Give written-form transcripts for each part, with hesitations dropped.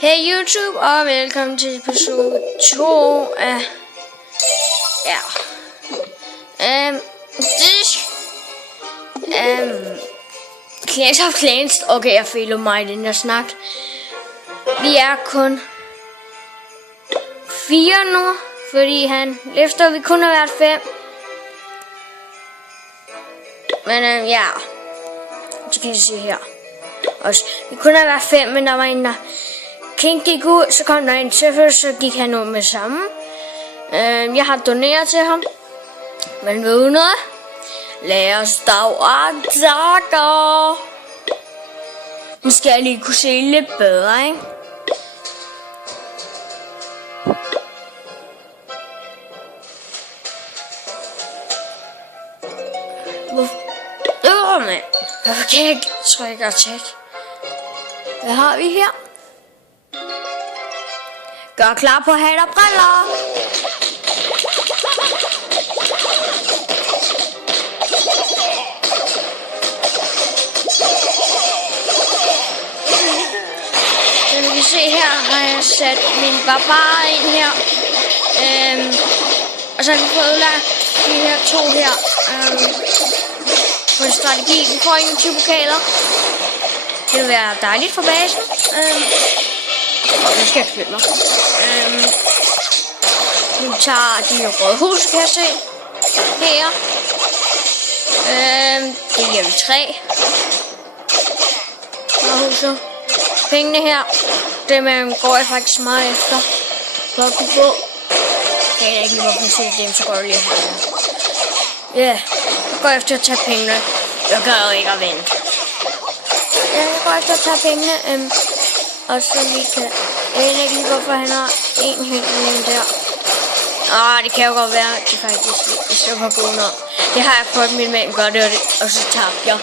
Hey YouTube, og velkommen til episode 2 af Clash of Clans. Okay, jeg føler mig i den her snak. Vi er kun 4 nu, fordi han efter vi kun har været 5. Men ja, så kan I se her også. Vi kunne have været 5, men der var en, der King gik ud, så kom der en til, så gik han ud med sammen. Jeg har doneret til ham. Men ved du noget? Lad os dog attacker. Nu skal jeg lige kunne se lidt bedre, ikke? Mand. Hvorfor kan jeg ikke trykke attack? Hvad har vi her? Gør klar på hat og briller. Som vi se her, har jeg sat min barbar ind her. Og så har vi fået udlagt de her 2 her. På en strategi. Vi får 21 pokaler. Det vil være dejligt for basen. Nu skal jeg flytte mig. Nu tager de rådhus, kan jeg se. Her. Det giver vi 3. Rådhuset. Pengene her. Dem går jeg faktisk meget efter. For at kunne få. Jeg kan ikke lige hvorfor se dem, så går jeg lige her. Ja. Jeg går efter at tage pengene. Jeg gør jo ikke at vente. Ja, jeg går efter at tage pengene. Og så vi kan... Jeg ved ikke lige, hvorfor han har en hængende der. Det kan jo godt være, at det faktisk er super god nok. Det har jeg prøvet, min mand gør det, og så tabte jeg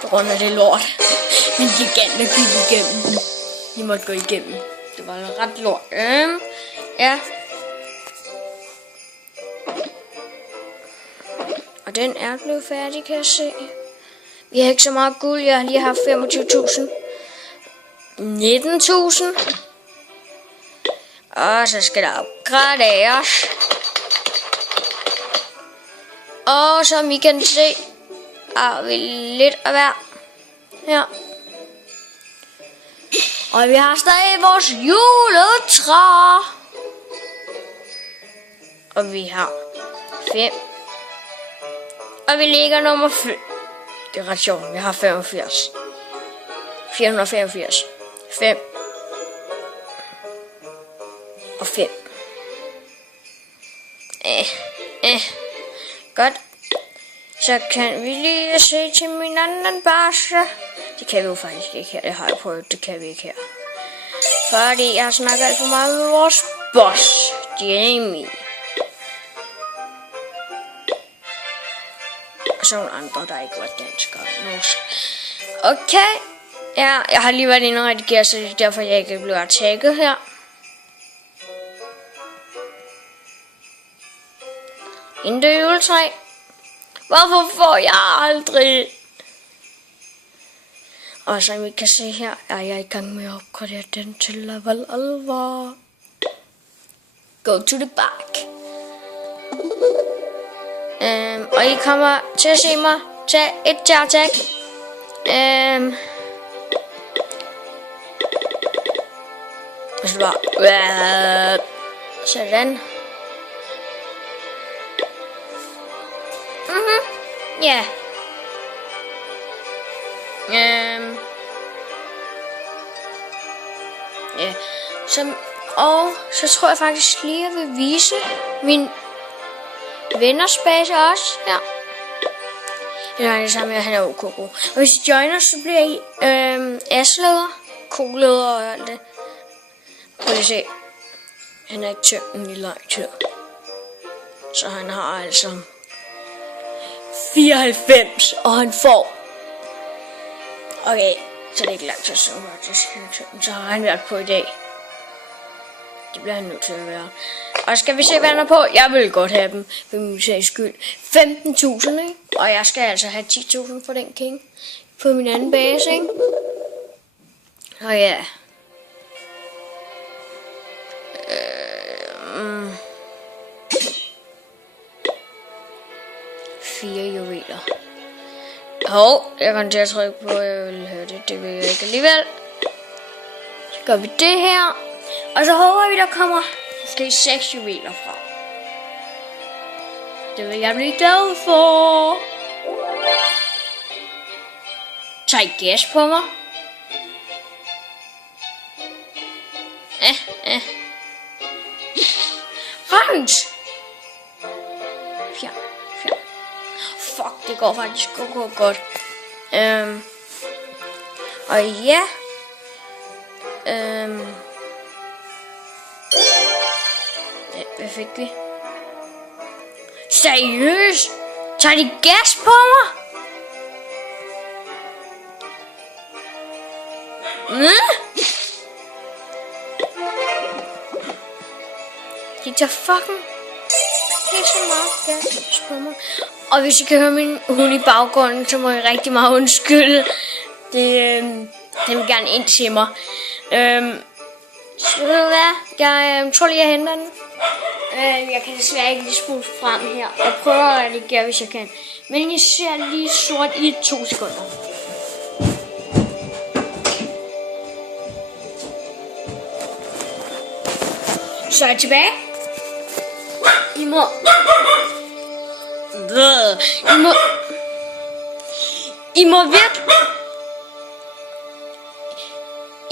på grund af det lort. Min giganter gik igennem. De måtte gå igennem. Det var ret lort. Ja. Og den er blevet færdig, kan jeg se. Vi har ikke så meget guld. Jeg har lige haft 25.000. 19.000. Og så skal der opgraderes. Og som I kan se, har vi lidt af hver her. Og vi har stadig vores juletræ. Og vi har 5. Og vi ligger nummer 5. Det er ret sjovt. Vi har 85. 485. 5. Og 5. Godt. Så kan vi lige se til min anden base. Det kan vi jo faktisk ikke her. Det har jeg prøvet. Det kan vi ikke her. Fordi jeg har snakket alt for meget med vores boss, Jamie. Og så nogle andre, der ikke var danskere. Okay. Ja, jeg har lige været inde og redigere, så det er derfor, jeg ikke blev attacket her. Intet juletræ. Hvorfor får jeg aldrig? Og som vi kan se her, er jeg i gang med at opgradere den til level 11. Go to the back. Og I kommer til at se mig tage et til attack. Og så bare sådan. Ja. Ja. Og så tror jeg faktisk lige, at jeg vil vise min venners base også her. Det er det samme med, at han er OK. Og hvis I joiner, så bliver I asleder, koleder og alt det. Prøv at se. Han er ikke tømt i lang tid. Så han har altså 94, og han får. Okay, så det er ikke lang tid, så har han været på i dag. Det bliver han nødt til at være. Og skal vi se, hvad han er på? Jeg vil godt have dem, for min sags skyld. 15.000, ikke? Og jeg skal altså have 10.000 for den king. På min anden base, ikke? Og ja. 4 juveler. Jeg kan til at trykke på, at jeg vil have det. Det vil jeg ikke alligevel. Så gør vi det her. Og så håber vi, der kommer måske 6 juveler fra. Det vil jeg blive glad for. Tag I gas på mig? Rens! Fjern. Fuck, det går faktisk godt. Og ja. Hvad fik vi? Seriøst? Tager de gas på mig? De tager fucking så meget gas på mig. Og hvis I kan høre min hund i baggrunden, så må jeg rigtig meget undskylde. Den vil gerne ind til mig. Så ved du hvad? Jeg tror lige, jeg henter den. Jeg kan desværre ikke lige spole frem her. Jeg prøver at redigere, hvis jeg kan. Men jeg ser lige sort i 2 sekunder. Så er jeg tilbage.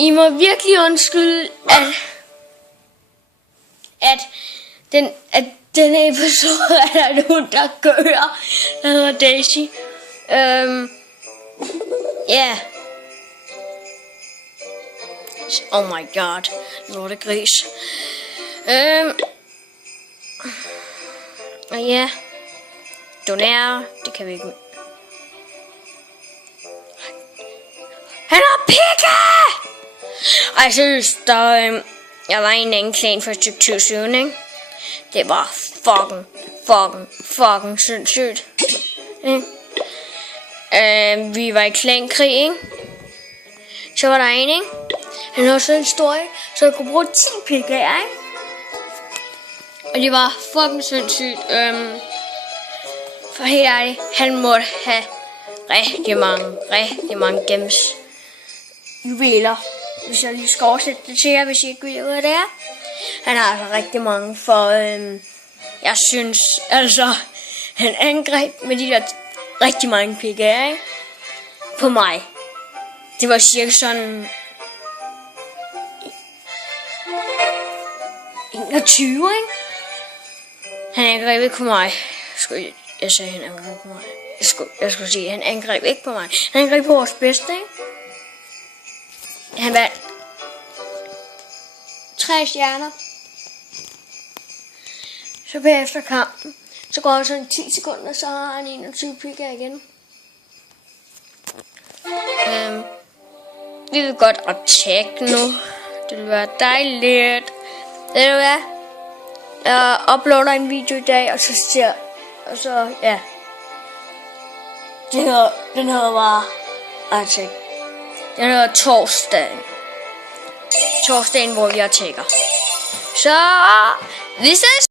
I må virkelig undskylde, at den episode er der nogen, der gør. Der hedder Daisy. Yeah. Oh my god. Lortegris. Og ja. Donere. Det kan vi ikke. Han har pikke! Og jeg synes, jeg var en anden klan for et stykke tid siden, ikke? Det var fucking sindssygt. Vi var i klankrig, ikke? Så var der en, ikke? Han havde sådan en historie, så jeg kunne bruge 10 pikker, ikke? Og det var fucking sindssygt. For helt ærligt, han måtte have rigtig mange gems juveler. Hvis jeg lige skal oversætte det til jer, hvis I ikke ved, hvad det er. Han har altså rigtig mange, for jeg synes, altså, han angreb med de der rigtig mange pikker, ikke? På mig. Det var cirka sådan 21, ikke? Han angreb ikke på mig. Jeg sagde, han angreb på mig. Jeg skulle sige, han angreb ikke på mig. Han angreb på vores bedste, ikke? Han vandt 3 stjerner. Så bagefter kampen, så går det sådan 10 sekunder, så har han 21 pikker igen. Vi vil godt attack nu. Det vil være dejligt. Ved du hvad? Jeg uploader en video i dag, og så ja. Den hedder bare attack. Den hedder torsdagen. Torsdagen, hvor vi attacker. Så vi ses!